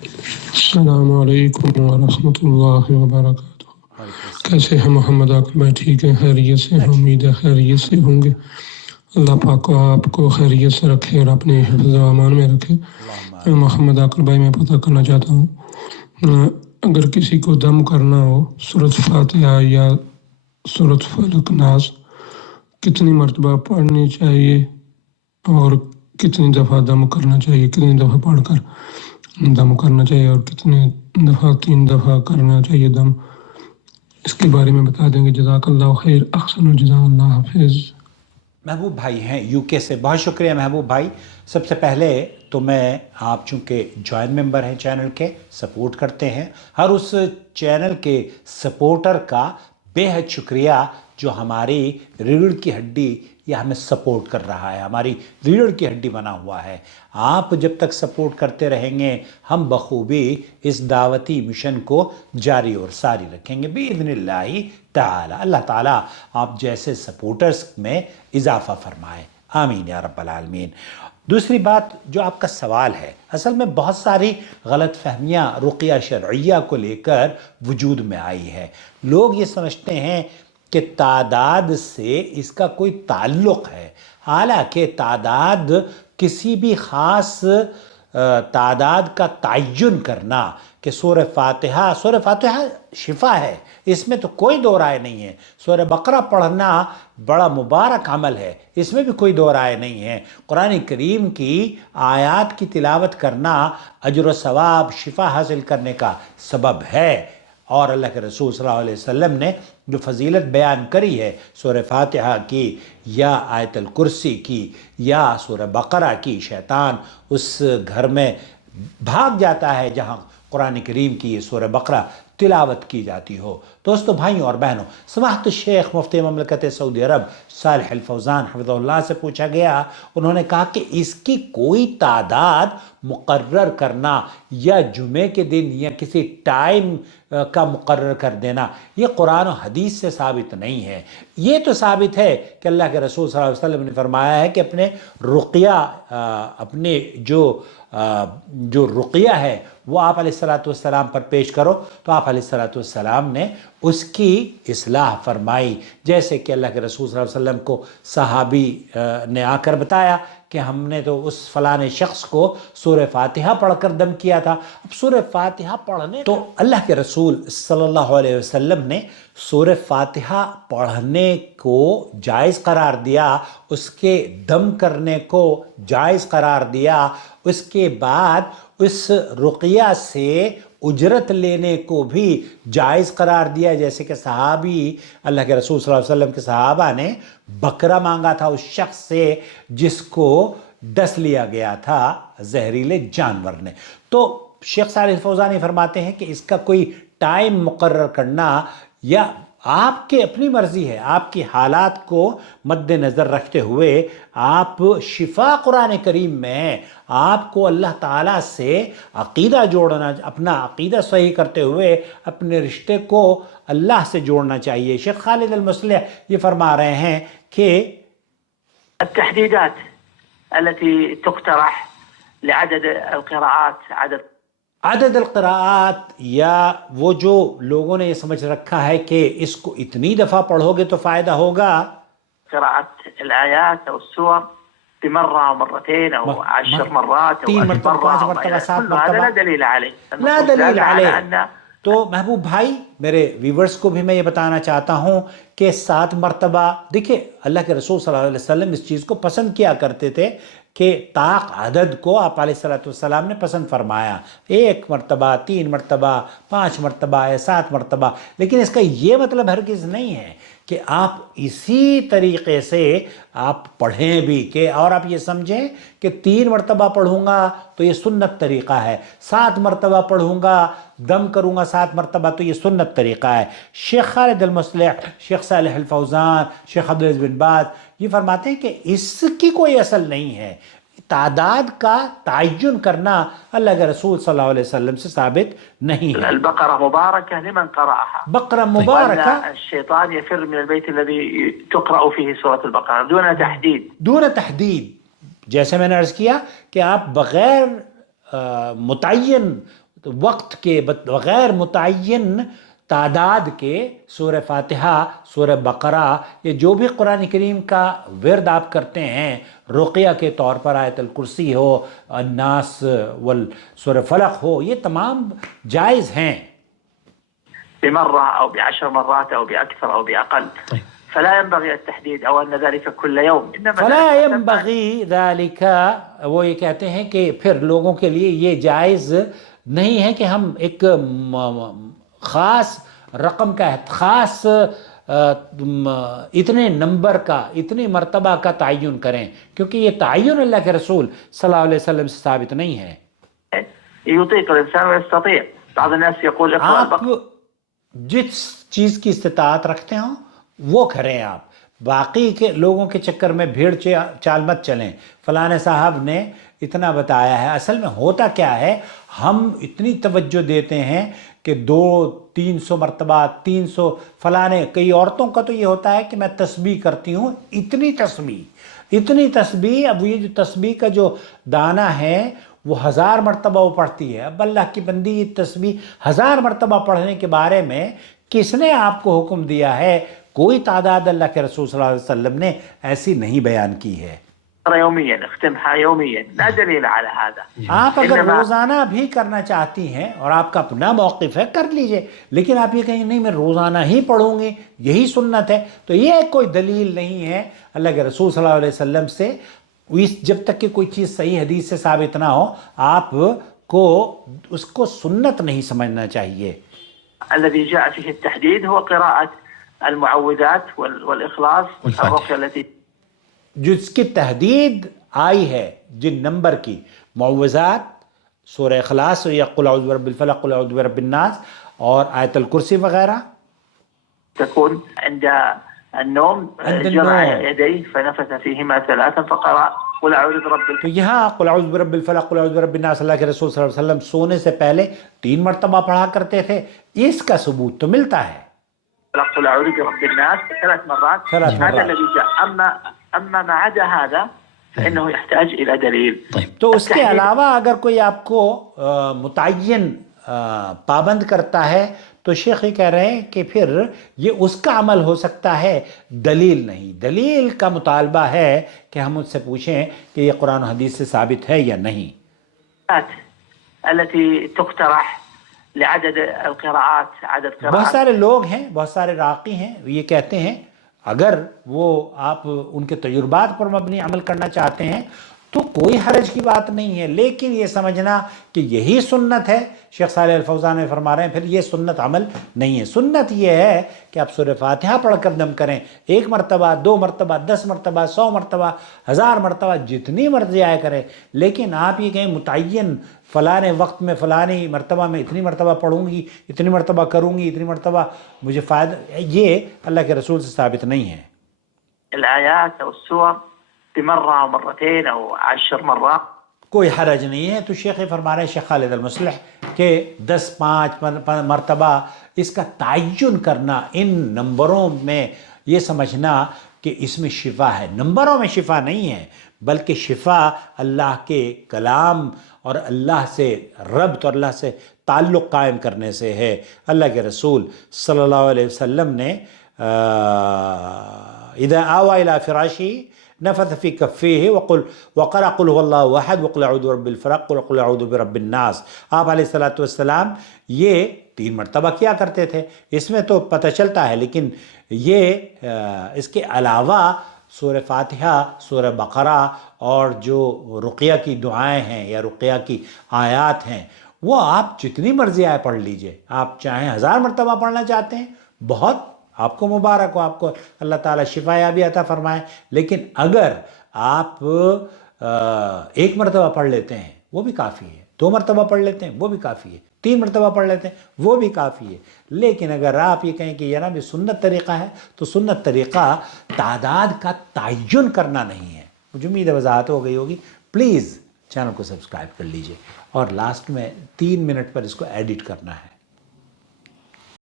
السلام علیکم ورحمۃ اللہ وبرکاتہ۔ کیسے ہیں محمد عاقل بھائی؟ ٹھیک ہے، خیریت سے ہیں؟ امید ہے خیریت سے ہوں گے۔ اللہ پاک کو آپ کو خیریت سے رکھے اور اپنے حفظ و امان میں رکھے۔ محمد عاقل بھائی میں پتہ کرنا چاہتا ہوں، اگر کسی کو دم کرنا ہو سورۃ فاتحہ یا سورۃ فلق ناس کتنی مرتبہ پڑھنی چاہیے اور کتنی دفعہ دم کرنا چاہیے، کتنی دفعہ پڑھ کر دم کرنا چاہیے اور کتنے دفعہ 3 دفعہ کرنا چاہیے دم، اس کے بارے میں بتا دیں گے؟ جزاک اللہ خیر، احسن الجزاء، اللہ حافظ۔ محبوب بھائی ہیں یو کے سے، بہت شکریہ محبوب بھائی۔ سب سے پہلے تو میں، آپ چونکہ جوائن ممبر ہیں چینل کے، سپورٹ کرتے ہیں، ہر اس چینل کے سپورٹر کا بے حد شکریہ جو ہماری ریڑھ کی ہڈی یا ہمیں سپورٹ کر رہا ہے، ہماری ریڑھ کی ہڈی بنا ہوا ہے۔ آپ جب تک سپورٹ کرتے رہیں گے ہم بخوبی اس دعوتی مشن کو جاری اور ساری رکھیں گے باذن اللہ تعالی۔ اللہ تعالیٰ آپ جیسے سپورٹرز میں اضافہ فرمائے، آمین یا رب العالمین۔ دوسری بات جو آپ کا سوال ہے، اصل میں بہت ساری غلط فہمیاں رقیہ شرعیہ کو لے کر وجود میں آئی ہے۔ لوگ یہ سمجھتے ہیں کہ تعداد سے اس کا کوئی تعلق ہے، حالانکہ تعداد کسی بھی خاص تعداد کا تعین کرنا کہ سورہ فاتحہ شفا ہے، اس میں تو کوئی دو رائے نہیں ہے۔ سورہ بقرہ پڑھنا بڑا مبارک عمل ہے، اس میں بھی کوئی دو رائے نہیں ہے۔ قرآن کریم کی آیات کی تلاوت کرنا اجر و ثواب، شفا حاصل کرنے کا سبب ہے، اور اللہ کے رسول صلی اللہ علیہ وسلم نے جو فضیلت بیان کری ہے سورہ فاتحہ کی یا آیت الکرسی کی یا سورہ بقرہ کی، شیطان اس گھر میں بھاگ جاتا ہے جہاں قرآن کریم کی یہ سورہ بقرہ تلاوت کی جاتی ہو۔ دوستو، بھائیوں اور بہنوں، سماحت الشیخ مفتی مملکت سعودی عرب صالح الفوزان حفظہ اللہ سے پوچھا گیا، انہوں نے کہا کہ اس کی کوئی تعداد مقرر کرنا یا جمعے کے دن یا کسی ٹائم کا مقرر کر دینا یہ قرآن و حدیث سے ثابت نہیں ہے۔ یہ تو ثابت ہے کہ اللہ کے رسول صلی اللہ علیہ وسلم نے فرمایا ہے کہ اپنے رقیہ، اپنے جو رقیہ ہے وہ آپ علیہ السلام پر پیش کرو، تو آپ علیہ السلام نے اس کی اصلاح فرمائی، جیسے کہ اللہ کے رسول صلی اللہ علیہ وسلم کو صحابی نے آ کر بتایا کہ ہم نے تو اس فلاں شخص کو سورہ فاتحہ پڑھ کر دم کیا تھا۔ اب سورہ فاتحہ پڑھنے تو اللہ کے رسول صلی اللہ علیہ وسلم نے سورہ فاتحہ پڑھنے کو جائز قرار دیا، اس کے دم کرنے کو جائز قرار دیا، اس کے بعد اس رقیہ سے اجرت لینے کو بھی جائز قرار دیا، جیسے کہ صحابی اللہ کے رسول صلی اللہ علیہ وسلم کے صحابہ نے بکرا مانگا تھا اس شخص سے جس کو ڈس لیا گیا تھا زہریلے جانور نے۔ تو شیخ صالح الفوزانی فرماتے ہیں کہ اس کا کوئی ٹائم مقرر کرنا یا آپ کے اپنی مرضی ہے، آپ کی حالات کو مد نظر رکھتے ہوئے آپ شفا قرآن کریم میں آپ کو اللہ تعالیٰ سے عقیدہ جوڑنا، اپنا عقیدہ صحیح کرتے ہوئے اپنے رشتے کو اللہ سے جوڑنا چاہیے۔ شیخ خالد المصلح یہ فرما رہے ہیں کہ التحديدات التي تقترح لعدد القراءات، عدد القراءات، یا وہ جو لوگوں نے یہ سمجھ رکھا ہے کہ اس کو اتنی دفعہ پڑھو گے تو فائدہ ہوگا، قراءة الآيات أو السور بمرة أو مرتين أو 10 مرات أو 3 1000 مرتبہ، 5 مرة، مرتبہ، 7 كل هذا لا مرتبہ، دليل عليه. لا دلیل علیہ۔ أن تو محبوب بھائی، میرے ویورز کو بھی میں یہ بتانا چاہتا ہوں کہ 7 مرتبہ، دیکھیں اللہ کے رسول صلی اللہ علیہ وسلم اس چیز کو پسند کیا کرتے تھے کہ طاق عدد کو آپ علیہ السلام نے پسند فرمایا، 1 مرتبہ، 3 مرتبہ، 5 مرتبہ یا 7 مرتبہ، لیکن اس کا یہ مطلب ہرگز نہیں ہے کہ آپ اسی طریقے سے آپ پڑھیں بھی، کہ اور آپ یہ سمجھیں کہ 3 مرتبہ پڑھوں گا تو یہ سنت طریقہ ہے، 7 مرتبہ پڑھوں گا، دم کروں گا 7 مرتبہ تو یہ سنت طریقہ ہے۔ شیخ خالد المصلح، شیخ صالح الفوزان، شیخ عبدالعزیز بن باز یہ فرماتے ہیں کہ اس کی کوئی اصل نہیں ہے، تعداد کا تعین کرنا اللہ کے رسول صلی اللہ علیہ وسلم سے ثابت نہیں ہے۔ البقرة مباركة لمن قرأها، بقرہ مبارکہ، وأن الشيطان يفر من البيت الذي تقرأ فيه سورة البقرة دون تحديد، دون تحدید، جیسے میں نے عرض کیا کہ آپ بغیر متعین وقت کے بغیر متعین تعداد کے سورہ فاتحہ، سورہ بقرہ، یہ جو بھی قرآن کریم کا ورد آپ کرتے ہیں رقیہ کے طور پر، آیت الکرسی ہو، الناس سورہ فلق ہو، یہ تمام جائز ہیں. بمرة أو ب10 مرات أو بأكثر أو بأقل. فلا ينبغي التحديد أو أن ذلك كل يوم، إنما فلا ينبغي ذلك، وہ یہ کہتے ہیں کہ پھر لوگوں کے لیے یہ جائز نہیں ہے کہ ہم ایک خاص رقم کا خاص اتنے نمبر کا، اتنی مرتبہ کا تعین کریں، کیونکہ یہ تعین اللہ کے رسول صلی اللہ علیہ وسلم سے ثابت نہیں ہے. يطيق الإنسان ويستطيع. بعض الناس يقول اقرأ آپ البقرة. جس چیز کی استطاعت رکھتے ہوں وہ کریں. آپ باقی کے لوگوں کے چکر میں بھیڑ چال مت چلیں. فلاں صاحب نے اتنا بتایا ہے. اصل میں ہوتا کیا ہے، ہم اتنی توجہ دیتے ہیں کہ 200-300 مرتبہ، 300 فلانے. کئی عورتوں کا تو یہ ہوتا ہے کہ میں تسبیح کرتی ہوں، اتنی تسبیح. اب یہ جو تسبیح کا جو دانہ ہے وہ 1000 مرتبہ وہ پڑھتی ہے. اب اللہ کی بندی یہ تسبیح 1000 مرتبہ پڑھنے کے بارے میں کس نے آپ کو حکم دیا ہے؟ کوئی تعداد اللہ کے رسول صلی اللہ علیہ وسلم نے ایسی نہیں بیان کی ہے. يوميا اختمها يوميا، لا دليل على هذا. آپ اگر روزانہ بھی کرنا چاہتی ہیں اور آپ کا اپنا موقف ہے کر لیجئے، لیکن آپ یہ کہیں نہیں میں روزانہ ہی پڑھوں گی، یہی سنت ہے، تو یہ کوئی دلیل نہیں ہے اللہ کے رسول صلی اللہ علیہ وسلم سے. جب تک کہ کوئی چیز صحیح حدیث سے ثابت نہ ہو آپ کو اس کو سنت نہیں سمجھنا چاہیے. الذي جاء فيه التحديد هو قراءة المعوذات والإخلاص والرقية التي جس کی تحدید آئی ہے جن نمبر کی، معوذات، سورہ اخلاص یا قل اعوذ برب الفلق، قل اعوذ برب الناس اور آیت الکرسی وغیرہ. تكون عند النوم جمع يديه فنفث فيهما 3 فقرأ قل اعوذ برب تو یہاں قل اعوذ برب الفلق، قل اعوذ برب الناس اللہ کے رسول صلی اللہ علیہ وسلم سونے سے پہلے 3 مرتبہ پڑھا کرتے تھے. اس کا ثبوت تو ملتا ہے. قل اعوذ برب الناس 3 مرات، هذا الذي جاء. اما ما عدا هذا فانه يحتاج الى دليل. تو اس کے علاوہ اگر کوئی آپ کو متعین پابند کرتا ہے تو شیخ یہ کہہ رہے ہیں کہ پھر یہ اس کا عمل ہو سکتا ہے، دلیل نہیں. دلیل کا مطالبہ ہے کہ ہم اس سے پوچھیں کہ یہ قرآن و حدیث سے ثابت ہے یا نہیں. التي تقترح لعدد القراءات، عدد قراءات. بہت سارے لوگ ہیں، بہت سارے راقی ہیں، یہ کہتے ہیں اگر وہ آپ ان کے تجربات پر مبنی عمل کرنا چاہتے ہیں تو کوئی حرج کی بات نہیں ہے، لیکن یہ سمجھنا کہ یہی سنت ہے. شیخ صالح الفوزان میں فرما رہے ہیں پھر یہ سنت عمل نہیں ہے. سنت یہ ہے کہ آپ سورہ فاتحہ پڑھ کر دم کریں، 1 مرتبہ، 2 مرتبہ، 10 مرتبہ، 100 مرتبہ، 1000 مرتبہ، جتنی مرضی آئے کریں. لیکن آپ یہ کہیں متعین فلانے وقت میں فلانی مرتبہ میں اتنی مرتبہ پڑھوں گی، اتنی مرتبہ کروں گی، اتنی مرتبہ مجھے فائدہ، یہ اللہ کے رسول سے ثابت نہیں ہے. الآيات أو السور بمرة أو مرتين أو 10 مرات کوئی حرج نہیں ہے. تو شیخ فرما رہے ہیں شیخ خالد المصلح کہ 10-5 مرتبہ اس کا تعین کرنا، ان نمبروں میں یہ سمجھنا کہ اس میں شفا ہے. نمبروں میں شفا نہیں ہے، بلکہ شفا اللہ کے کلام اور اللہ سے ربط اور اللہ سے تعلق قائم کرنے سے ہے. اللہ کے رسول صلی اللہ علیہ وسلم نے اذا آوى الى فراشی نفث فی کفیہ وقرأ قل هو اللہ احد وقل اعوذ برب الفلق وقل اعوذ برب الناس. آپ علیہ السلام یہ 3 مرتبہ کیا کرتے تھے. اس میں تو پتہ چلتا ہے، لیکن یہ اس کے علاوہ سورہ فاتحہ، سورہ بقرہ اور جو رقیہ کی دعائیں ہیں یا رقیہ کی آیات ہیں وہ آپ جتنی مرضی آئے پڑھ لیجئے. آپ چاہیں 1000 مرتبہ پڑھنا چاہتے ہیں، بہت آپ کو مبارک ہو، آپ کو اللہ تعالیٰ شفا یابی عطا فرمائے. لیکن اگر آپ 1 مرتبہ پڑھ لیتے ہیں وہ بھی کافی ہے، 2 مرتبہ پڑھ لیتے ہیں وہ بھی کافی ہے، 3 مرتبہ پڑھ لیتے ہیں وہ بھی کافی ہے. لیکن اگر آپ یہ کہیں کہ یہ نا بھی سنت طریقہ ہے تو سنت طریقہ تعداد کا تعین کرنا نہیں ہے. مجھے امید ہے وضاحت ہو گئی ہوگی. پلیز چینل کو سبسکرائب کر لیجئے اور لاسٹ میں 3 منٹ پر اس کو ایڈٹ کرنا ہے.